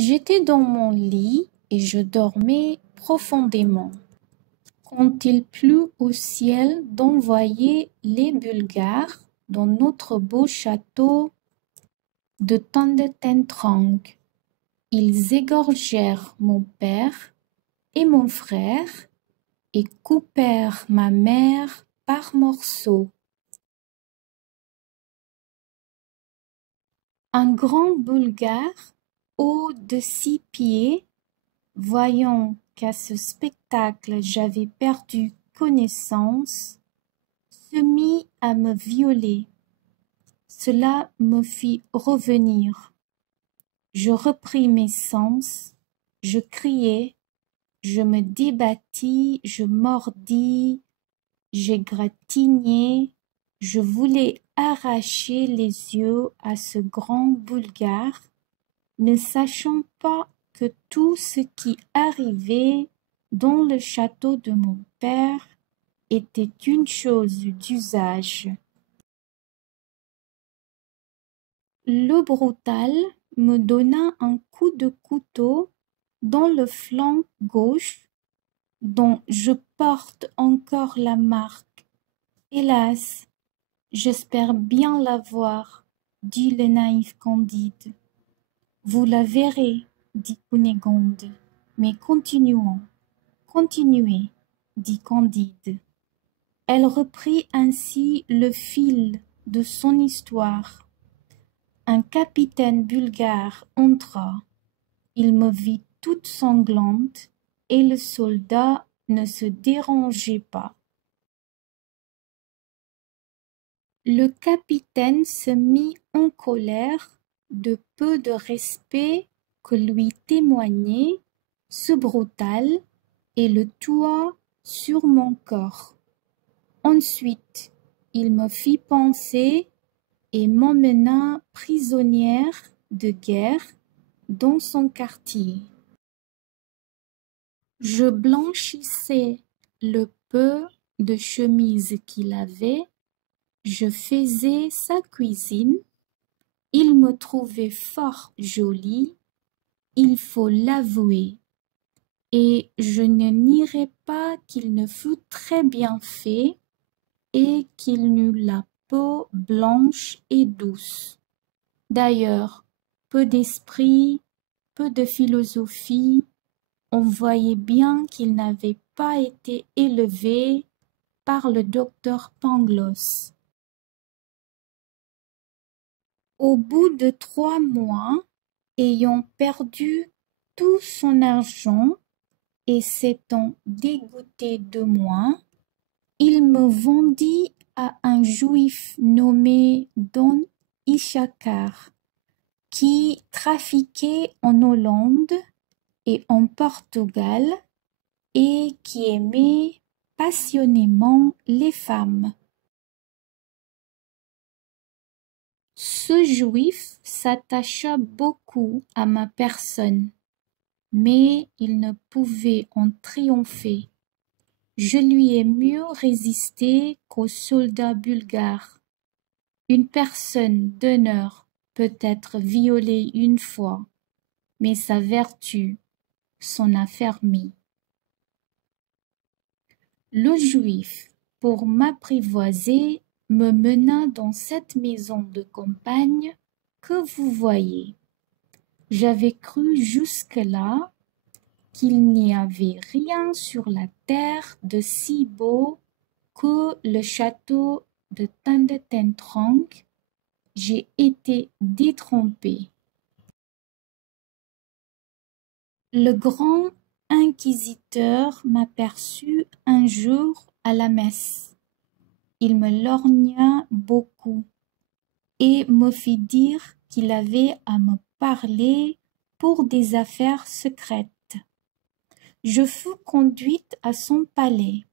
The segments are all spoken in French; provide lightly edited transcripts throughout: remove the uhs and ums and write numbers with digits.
J'étais dans mon lit et je dormais profondément, quand il plut au ciel d'envoyer les Bulgares dans notre beau château de Tandettentrang. Ils égorgèrent mon père et mon frère et coupèrent ma mère par morceaux. Un grand Bulgare, haut de 6 pieds, voyant qu'à ce spectacle j'avais perdu connaissance, se mit à me violer. Cela me fit revenir. Je repris mes sens, je criai, je me débattis, je mordis, j'égratignai, je voulais arracher les yeux à ce grand Bulgare, ne sachant pas que tout ce qui arrivait dans le château de mon père était une chose d'usage. Le brutal me donna un coup de couteau dans le flanc gauche, dont je porte encore la marque. Hélas, j'espère bien la voir, dit le naïf Candide. Vous la verrez, dit Cunégonde. Mais continuons. Continuez, dit Candide. Elle reprit ainsi le fil de son histoire. Un capitaine bulgare entra. Il me vit toute sanglante et le soldat ne se dérangeait pas. Le capitaine se mit en colère de peu de respect que lui témoignait ce brutal et le tua sur mon corps. Ensuite, il me fit penser et m'emmena prisonnière de guerre dans son quartier. Je blanchissais le peu de chemise qu'il avait, je faisais sa cuisine, il me trouvait fort jolie, il faut l'avouer, et je ne nierai pas qu'il ne fût très bien fait et qu'il n'eût la peau blanche et douce. D'ailleurs, peu d'esprit, peu de philosophie, on voyait bien qu'il n'avait pas été élevé par le docteur Pangloss. Au bout de 3 mois, ayant perdu tout son argent et s'étant dégoûté de moi, il me vendit à un juif nommé Don Issachar, qui trafiquait en Hollande et en Portugal et qui aimait passionnément les femmes. Ce juif s'attacha beaucoup à ma personne, mais il ne pouvait en triompher. Je lui ai mieux résisté qu'aux soldats bulgares. Une personne d'honneur peut être violée une fois, mais sa vertu s'en affermit. Le juif, pour m'apprivoiser, me mena dans cette maison de campagne que vous voyez. J'avais cru jusque-là qu'il n'y avait rien sur la terre de si beau que le château de Tandettentrang. J'ai été détrompée. Le grand inquisiteur m'aperçut un jour à la messe. Il me lorgna beaucoup et me fit dire qu'il avait à me parler pour des affaires secrètes. Je fus conduite à son palais.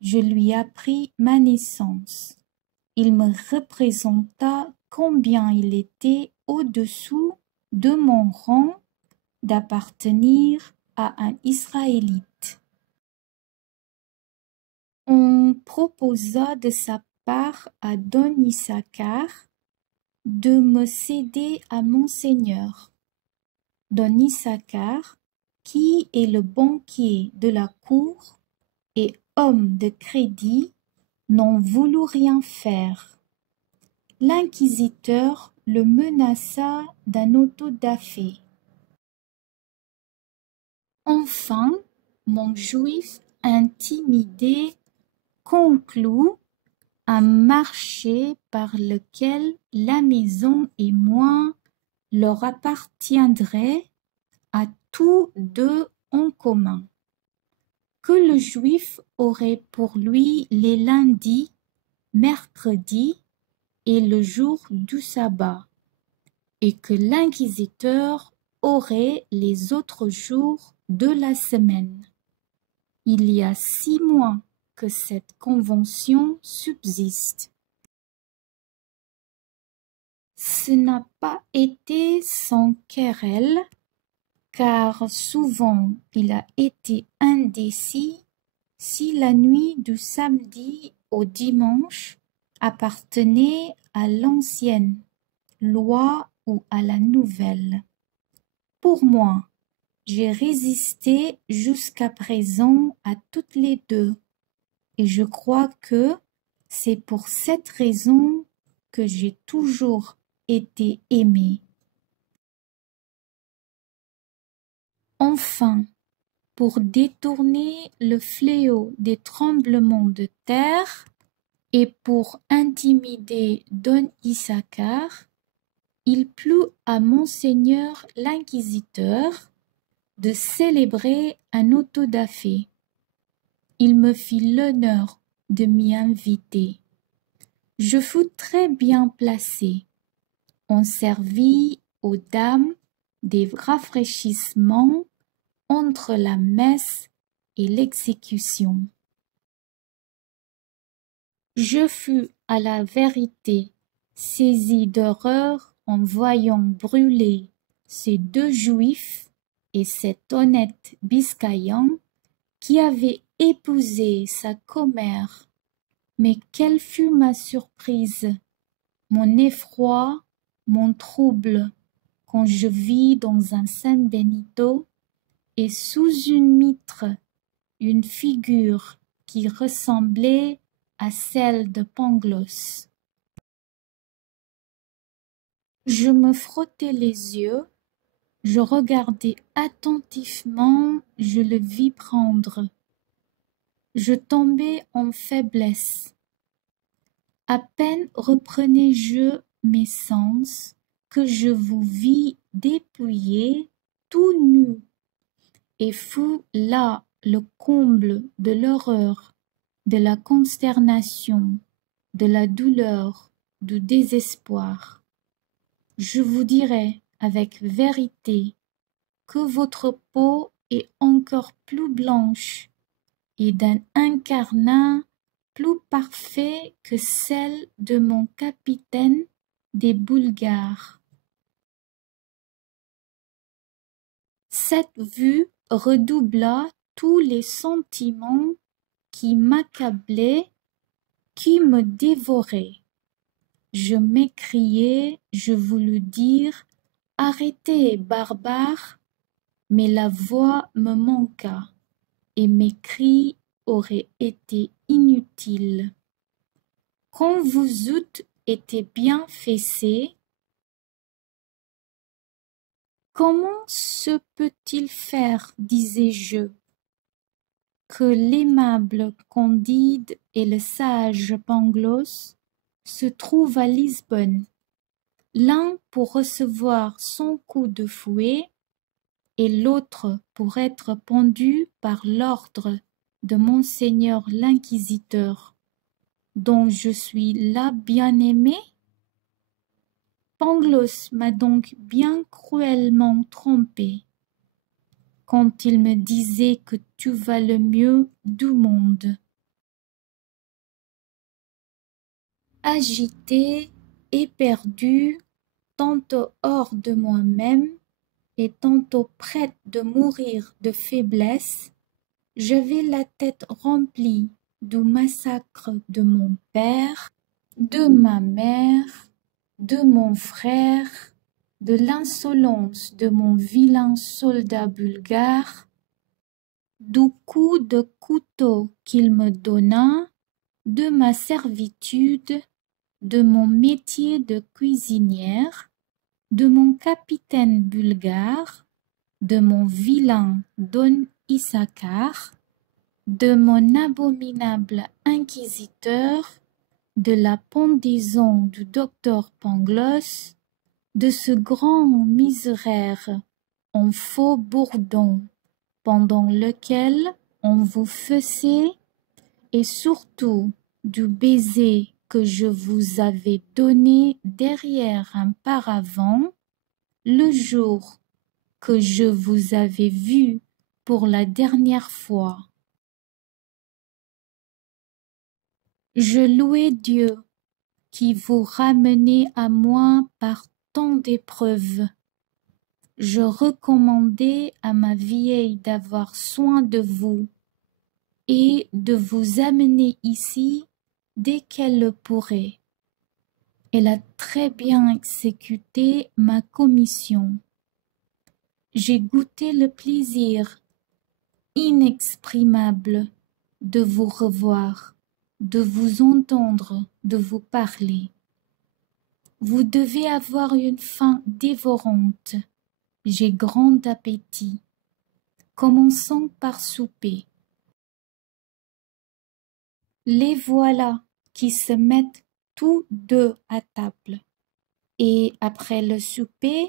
Je lui appris ma naissance. Il me représenta combien il était au-dessous de mon rang d'appartenir à un Israélite. On proposa de sa part à Don Issachar de me céder à Monseigneur. don Issachar, qui est le banquier de la cour et homme de crédit, n'en voulut rien faire. L'inquisiteur le menaça d'un auto-da-fé. Enfin, mon juif intimidé conclut un marché par lequel la maison et moi leur appartiendrait à tous deux en commun, que le juif aurait pour lui les lundis, mercredis et le jour du sabbat, et que l'inquisiteur aurait les autres jours de la semaine. Il y a 6 mois que cette convention subsiste. Ce n'a pas été sans querelle, car souvent il a été indécis si la nuit du samedi au dimanche appartenait à l'ancienne loi ou à la nouvelle. Pour moi, j'ai résisté jusqu'à présent à toutes les deux, et je crois que c'est pour cette raison que j'ai toujours été aimé. Enfin, pour détourner le fléau des tremblements de terre et pour intimider don Issachar, il plut à monseigneur l'inquisiteur de célébrer un auto-da-fé. Il me fit l'honneur de m'y inviter. Je fus très bien placé. On servit aux dames des rafraîchissements entre la messe et l'exécution. Je fus à la vérité saisi d'horreur en voyant brûler ces deux juifs et cet honnête biscayen qui avait épousé sa commère. Mais quelle fut ma surprise, mon effroi, mon trouble, quand je vis dans un San Benito et sous une mitre une figure qui ressemblait à celle de Pangloss. Je me frottais les yeux, je regardais attentivement, je le vis prendre. Je tombai en faiblesse. À peine reprenais-je mes sens que je vous vis dépouillé, tout nu, et fut là le comble de l'horreur, de la consternation, de la douleur, du désespoir. Je vous dirai avec vérité que votre peau est encore plus blanche et d'un incarnat plus parfait que celle de mon capitaine des Bulgares. Cette vue redoubla tous les sentiments qui m'accablaient, qui me dévoraient. Je m'écriai, je voulus dire « Arrêtez, barbares !» mais la voix me manqua, et mes cris auraient été inutiles. Quand vous eûtes été bien fessés, comment se peut-il faire, disais-je, que l'aimable Candide et le sage Pangloss se trouvent à Lisbonne, l'un pour recevoir son coup de fouet et l'autre pour être pendu par l'ordre de monseigneur l'inquisiteur, dont je suis là bien-aimé? Pangloss m'a donc bien cruellement trompé quand il me disait que tu vas le mieux du monde. Agité, éperdu, tantôt hors de moi-même et tantôt prête de mourir de faiblesse, j'avais la tête remplie du massacre de mon père, de ma mère, de mon frère, de l'insolence de mon vilain soldat bulgare, du coup de couteau qu'il me donna, de ma servitude, de mon métier de cuisinière, de mon capitaine bulgare, de mon vilain Don Issachar, de mon abominable inquisiteur, de la pendaison du docteur Pangloss, de ce grand miséraire en faux bourdon pendant lequel on vous faisait, et surtout du baiser que je vous avais donné derrière un paravent, le jour que je vous avais vu pour la dernière fois. Je louais Dieu qui vous ramenait à moi par tant d'épreuves. Je recommandais à ma vieille d'avoir soin de vous et de vous amener ici dès qu'elle le pourrait. Elle a très bien exécuté ma commission. J'ai goûté le plaisir inexprimable de vous revoir, de vous entendre, de vous parler. Vous devez avoir une faim dévorante. J'ai grand appétit. Commençons par souper. Les voilà qui se mettent tous deux à table. Et après le souper,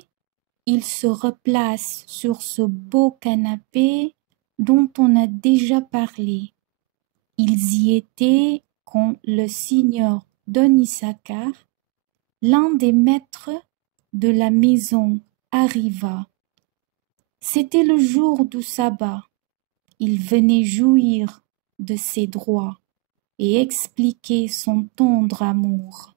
ils se replacent sur ce beau canapé dont on a déjà parlé. Ils y étaient quand le signor Don Issachar, l'un des maîtres de la maison, arriva. C'était le jour du sabbat. Il venait jouir de ses droits et expliquer son tendre amour.